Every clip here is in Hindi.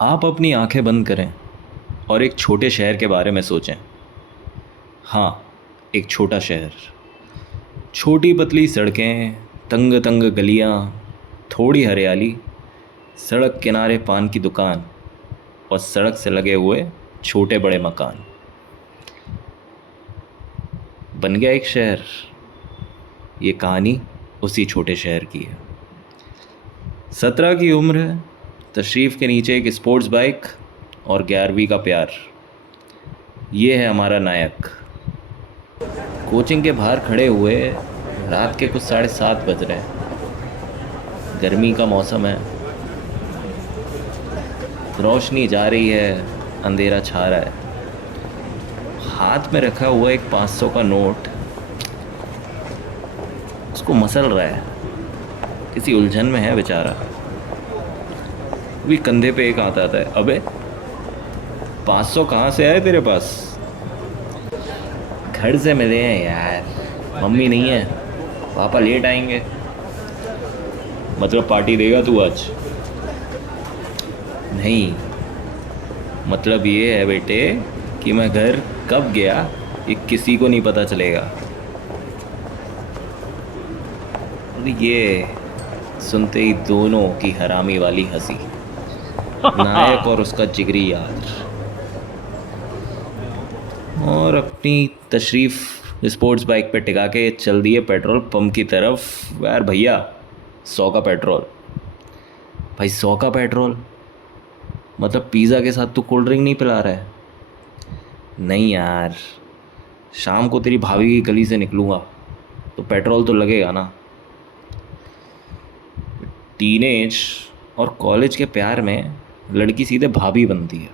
आप अपनी आंखें बंद करें और एक छोटे शहर के बारे में सोचें। हाँ, एक छोटा शहर, छोटी पतली सड़कें, तंग तंग गलियाँ, थोड़ी हरियाली, सड़क किनारे पान की दुकान और सड़क से लगे हुए छोटे बड़े मकान। बन गया एक शहर। ये कहानी उसी छोटे शहर की है। 17 की उम्र है, तशरीफ़ के नीचे एक स्पोर्ट्स बाइक और 11वीं का प्यार। ये है हमारा नायक। कोचिंग के बाहर खड़े हुए, रात के कुछ 7:30 बज रहे हैं। गर्मी का मौसम है, रोशनी जा रही है, अंधेरा छा रहा है। हाथ में रखा हुआ एक 500 का नोट उसको मसल रहा है। किसी उलझन में है बेचारा। भी कंधे पे एक हाथ आता है। अबे 500 कहाँ से आए तेरे पास? घर से मिले हैं यार, मम्मी नहीं है, पापा लेट आएंगे। मतलब पार्टी देगा तू आज? नहीं, मतलब ये है बेटे कि मैं घर कब गया ये किसी को नहीं पता चलेगा। और ये सुनते ही दोनों की हरामी वाली हंसी। नायक और उसका जिगरी यार। और अपनी तशरीफ़ स्पोर्ट्स बाइक पे टिका के चल दिए पेट्रोल पंप की तरफ। यार भैया, 100 का पेट्रोल। भाई 100 का पेट्रोल मतलब पिज़्ज़ा के साथ तू कोल्ड ड्रिंक नहीं पिला रहा है? नहीं यार, शाम को तेरी भाभी की गली से निकलूँगा तो पेट्रोल तो लगेगा ना। टीनेज और कॉलेज के प्यार में लड़की सीधे भाभी बनती है।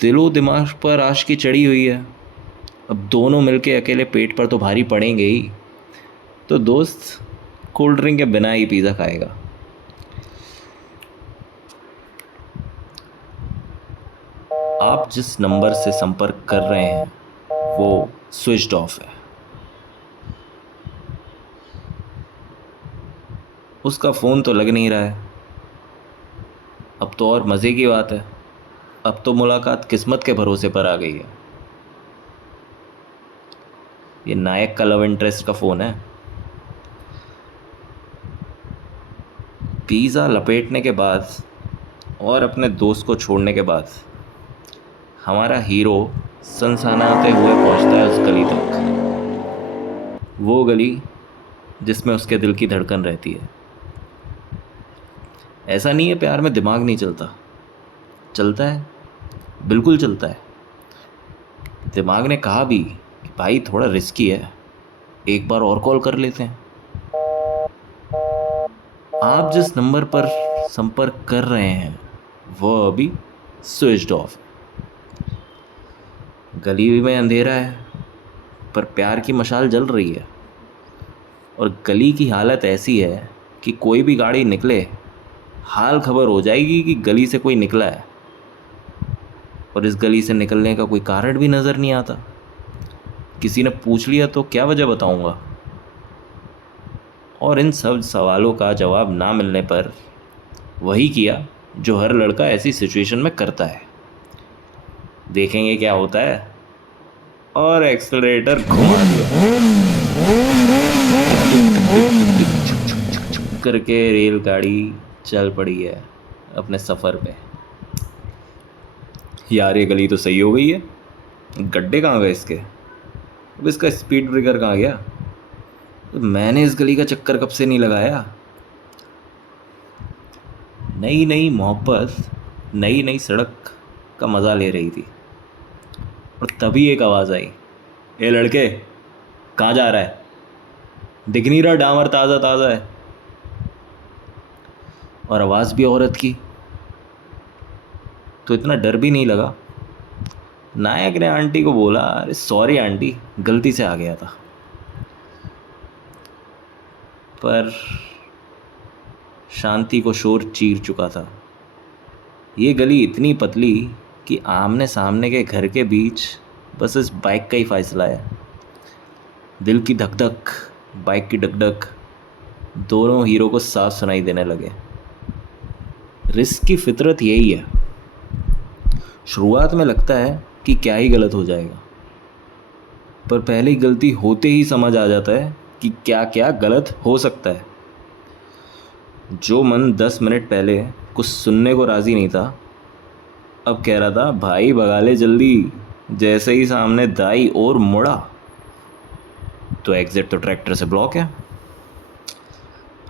दिलो दिमाग पर आशिकी चढ़ी हुई है। अब दोनों मिलके अकेले पेट पर तो भारी पड़ेंगे ही, तो दोस्त कोल्ड ड्रिंक के बिना ही पिज़्ज़ा खाएगा। आप जिस नंबर से संपर्क कर रहे हैं वो स्विच्ड ऑफ है। उसका फ़ोन तो लग नहीं रहा है। अब तो और मज़े की बात है, अब तो मुलाकात किस्मत के भरोसे पर आ गई है। ये नायक का लव इंटरेस्ट का फ़ोन है। पिज़्ज़ा लपेटने के बाद और अपने दोस्त को छोड़ने के बाद हमारा हीरो सनसनाते हुए पहुंचता है उस गली तक। वो गली जिसमें उसके दिल की धड़कन रहती है। ऐसा नहीं है प्यार में दिमाग नहीं चलता, चलता है, बिल्कुल चलता है। दिमाग ने कहा भी कि भाई थोड़ा रिस्की है, एक बार और कॉल कर लेते हैं। आप जिस नंबर पर संपर्क कर रहे हैं वह अभी स्विच्ड ऑफ है। गली में अंधेरा है पर प्यार की मशाल जल रही है। और गली की हालत ऐसी है कि कोई भी गाड़ी निकले हाल खबर हो जाएगी कि गली से कोई निकला है। और इस गली से निकलने का कोई कारण भी नज़र नहीं आता। किसी ने पूछ लिया तो क्या वजह बताऊंगा। और इन सब सवालों का जवाब ना मिलने पर वही किया जो हर लड़का ऐसी सिचुएशन में करता है। देखेंगे क्या होता है, और एक्सेलरेटर घुमा दिया करके रेलगाड़ी चल पड़ी है अपने सफ़र पे। यार ये गली तो सही हो गई है, गड्ढे कहाँ गए इसके? अब इसका स्पीड ब्रेकर कहाँ गया? तो मैंने इस गली का चक्कर कब से नहीं लगाया। नई नई मोहब्बत नई नई सड़क का मज़ा ले रही थी। और तभी एक आवाज़ आई, ए लड़के कहाँ जा रहा है? दिख नहीं रहा डामर ताज़ा ताज़ा है? और आवाज़ भी औरत की, तो इतना डर भी नहीं लगा। नायक ने आंटी को बोला, अरे सॉरी आंटी, गलती से आ गया था। पर शांति को शोर चीर चुका था। ये गली इतनी पतली कि आमने सामने के घर के बीच बस इस बाइक का ही फैसला है। दिल की धक धक, बाइक की डक डक, दोनों हीरो को साफ सुनाई देने लगे। रिस्क की फितरत यही है। शुरुआत में लगता है कि क्या ही गलत हो जाएगा, पर पहली गलती होते ही समझ आ जाता है कि क्या क्या गलत हो सकता है। जो मन 10 मिनट पहले कुछ सुनने को राज़ी नहीं था, अब कह रहा था भाई भगा ले जल्दी। जैसे ही सामने दाई और मुड़ा तो एग्जिट तो ट्रैक्टर से ब्लॉक है,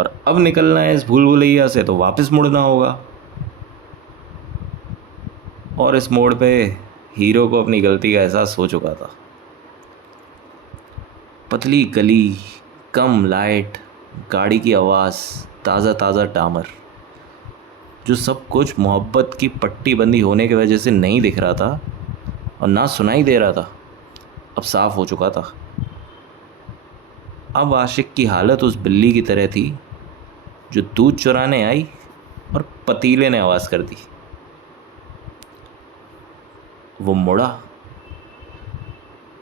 और अब निकलना है इस भूल भुलैया से तो वापस मुड़ना होगा। और इस मोड़ पे हीरो को अपनी गलती का एहसास हो चुका था। पतली गली, कम लाइट, गाड़ी की आवाज़, ताज़ा ताज़ा टामर, जो सब कुछ मोहब्बत की पट्टी बंदी होने की वजह से नहीं दिख रहा था और ना सुनाई दे रहा था, अब साफ हो चुका था। अब आशिक की हालत उस बिल्ली की तरह थी जो दूध चुराने आई और पतीले ने आवाज़ कर दी। वो मुड़ा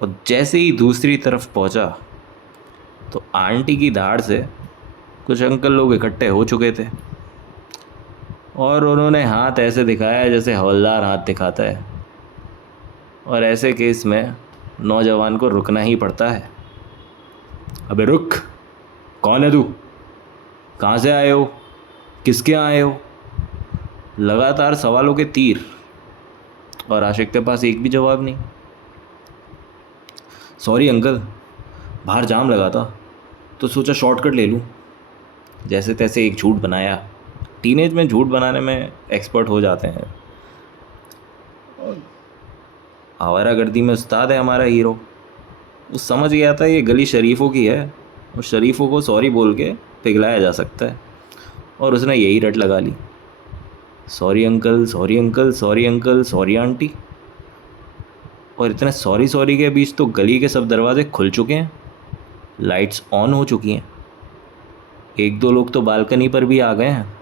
और जैसे ही दूसरी तरफ पहुंचा तो आंटी की धाड़ से कुछ अंकल लोग इकट्ठे हो चुके थे, और उन्होंने हाथ ऐसे दिखाया जैसे हवलदार हाथ दिखाता है। और ऐसे केस में नौजवान को रुकना ही पड़ता है। अबे रुक, कौन है तू? कहाँ से आए हो? किसके यहाँ आए हो? लगातार सवालों के तीर, और आशिक के पास एक भी जवाब नहीं। सॉरी अंकल, बाहर जाम लगा था तो सोचा शॉर्टकट ले लूँ। जैसे तैसे एक झूठ बनाया। टीनेज में झूठ बनाने में एक्सपर्ट हो जाते हैं। आवारागर्दी में उस्ताद है हमारा हीरो। वो समझ गया था ये गली शरीफों की है और शरीफों को सॉरी बोल के पिघलाया जा सकता है, और उसने यही रट लगा ली। Sorry uncle, sorry uncle, sorry uncle, sorry aunty. और इतने सॉरी सॉरी के बीच तो गली के सब दरवाजे खुल चुके हैं, लाइट्स ऑन हो चुकी हैं, एक दो लोग तो बालकनी पर भी आ गए हैं।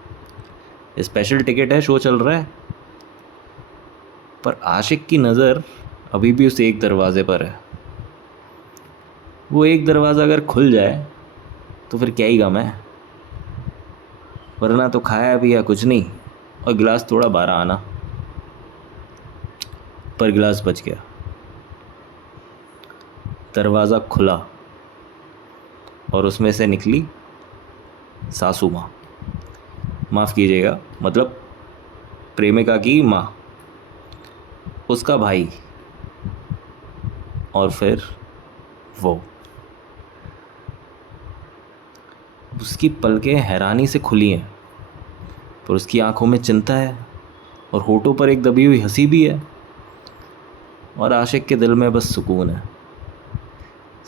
स्पेशल टिकट है, शो चल रहा है। पर आशिक की नज़र अभी भी उस एक दरवाजे पर है। वो एक दरवाज़ा अगर खुल जाए तो फिर क्या ही गम है, वरना तो खाया पिया कुछ नहीं और गिलास थोड़ा बाहर आना। पर गिलास बच गया। दरवाज़ा खुला और उसमें से निकली सासू माँ। माफ़ कीजिएगा, मतलब प्रेमिका की माँ, उसका भाई, और फिर वो। उसकी पलकें हैरानी से खुली हैं, पर उसकी आंखों में चिंता है और होठों पर एक दबी हुई हंसी भी है, और आशिक के दिल में बस सुकून है।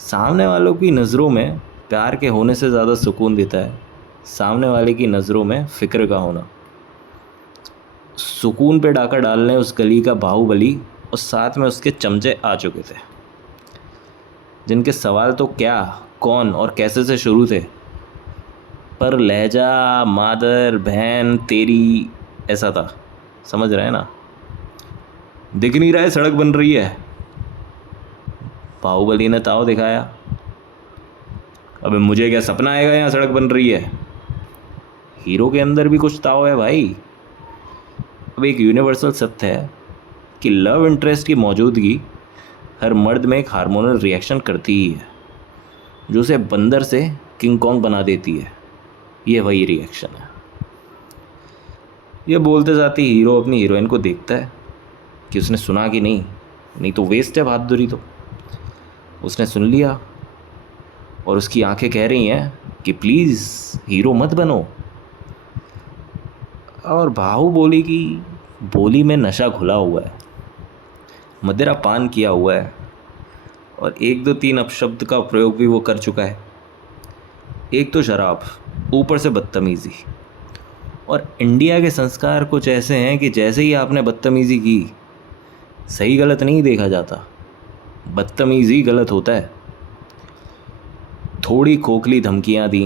सामने वालों की नज़रों में प्यार के होने से ज़्यादा सुकून देता है सामने वाले की नज़रों में फ़िक्र का होना। सुकून पे डाका डालने उस गली का बाहुबली और साथ में उसके चमचे आ चुके थे, जिनके सवाल तो क्या, कौन और कैसे से शुरू थे, पर लहजा मादर बहन तेरी ऐसा था। समझ रहे हैं ना? दिख नहीं रहा है सड़क बन रही है। बाहुबली ने ताव दिखाया। अबे मुझे क्या सपना आएगा यहाँ सड़क बन रही है? हीरो के अंदर भी कुछ ताव है भाई। अब एक यूनिवर्सल सत्य है कि लव इंटरेस्ट की मौजूदगी हर मर्द में एक हार्मोनल रिएक्शन करती ही है, जो उसे बंदर से किंग कॉन्ग बना देती है। ये वही रिएक्शन है। ये बोलते जाते हीरो अपनी हीरोइन को देखता है कि उसने सुना कि नहीं तो वेस्ट है बहादुरी। तो उसने सुन लिया और उसकी आंखें कह रही हैं कि प्लीज़ हीरो मत बनो। और बाहुबली की बोली में नशा घुला हुआ है, मदिरा पान किया हुआ है, और 1 2 3 अपशब्द का प्रयोग भी वो कर चुका है। एक तो शराब, ऊपर से बदतमीज़ी। और इंडिया के संस्कार कुछ ऐसे हैं कि जैसे ही आपने बदतमीज़ी की, सही गलत नहीं देखा जाता, बदतमीज़ी गलत होता है। थोड़ी खोखली धमकियाँ दी,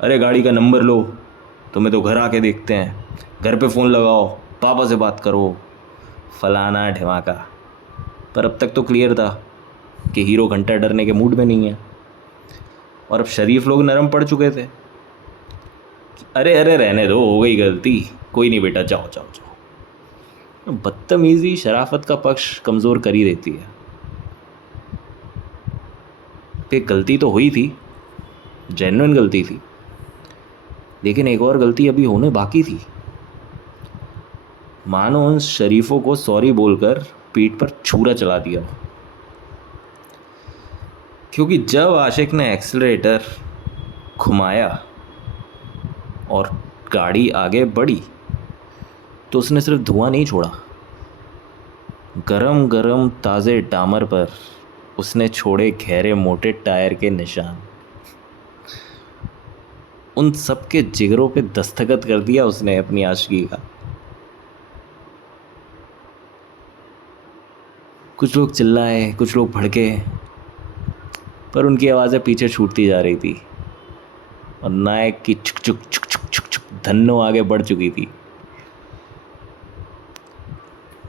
अरे गाड़ी का नंबर लो, तुम्हें तो घर आके देखते हैं, घर पे फ़ोन लगाओ, पापा से बात करो, फलाना ढिमाका। पर अब तक तो क्लियर था कि हीरो घंटा डरने के मूड में नहीं है, और अब शरीफ लोग नरम पड़ चुके थे अरे अरे रहने दो, हो गई गलती, कोई नहीं बेटा, जाओ जाओ जाओ। बदतमीजी शराफत का पक्ष कमज़ोर कर ही देती है। पे गलती तो हुई थी, जेन्युइन गलती थी, लेकिन एक और गलती अभी होने बाकी थी। मानो उन शरीफों को सॉरी बोलकर पीठ पर छुरा चला दिया। क्योंकि जब आशिक ने एक्सीलरेटर घुमाया और गाड़ी आगे बढ़ी तो उसने सिर्फ धुआं नहीं छोड़ा, गरम गरम ताज़े डामर पर उसने छोड़े गहरे मोटे टायर के निशान। उन सब के जिगरों पे दस्तखत कर दिया उसने अपनी आशिकी का। कुछ लोग चिल्लाए, कुछ लोग भड़के, पर उनकी आवाज़ें पीछे छूटती जा रही थी और नायक की छुक छुक छुक छुक छुक छुक धन्नो आगे बढ़ चुकी थी।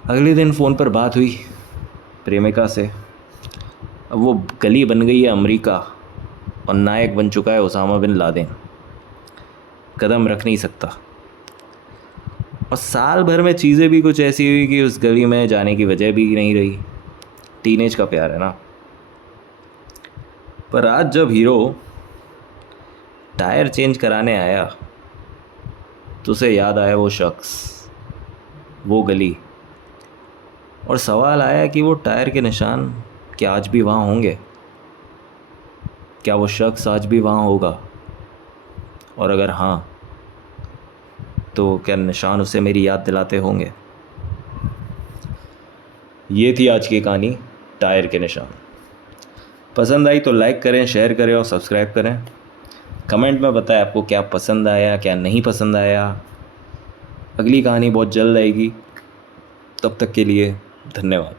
अगले दिन फ़ोन पर बात हुई प्रेमिका से। अब वो गली बन गई है अमेरिका और नायक बन चुका है ओसामा बिन लादेन। कदम रख नहीं सकता। और साल भर में चीज़ें भी कुछ ऐसी हुई कि उस गली में जाने की वजह भी नहीं रही। टीनेज का प्यार है ना। पर आज जब हीरो टायर चेंज कराने आया तो उसे याद आया वो शख्स, वो गली, और सवाल आया कि वो टायर के निशान क्या आज भी वहाँ होंगे? क्या वो शख्स आज भी वहाँ होगा? और अगर हाँ, तो क्या निशान उसे मेरी याद दिलाते होंगे? ये थी आज की कहानी, टायर के निशान। पसंद आई तो लाइक करें, शेयर करें और सब्सक्राइब करें। कमेंट में बताएं आपको क्या पसंद आया, क्या नहीं पसंद आया। अगली कहानी बहुत जल्द आएगी। तब तक के लिए धन्यवाद।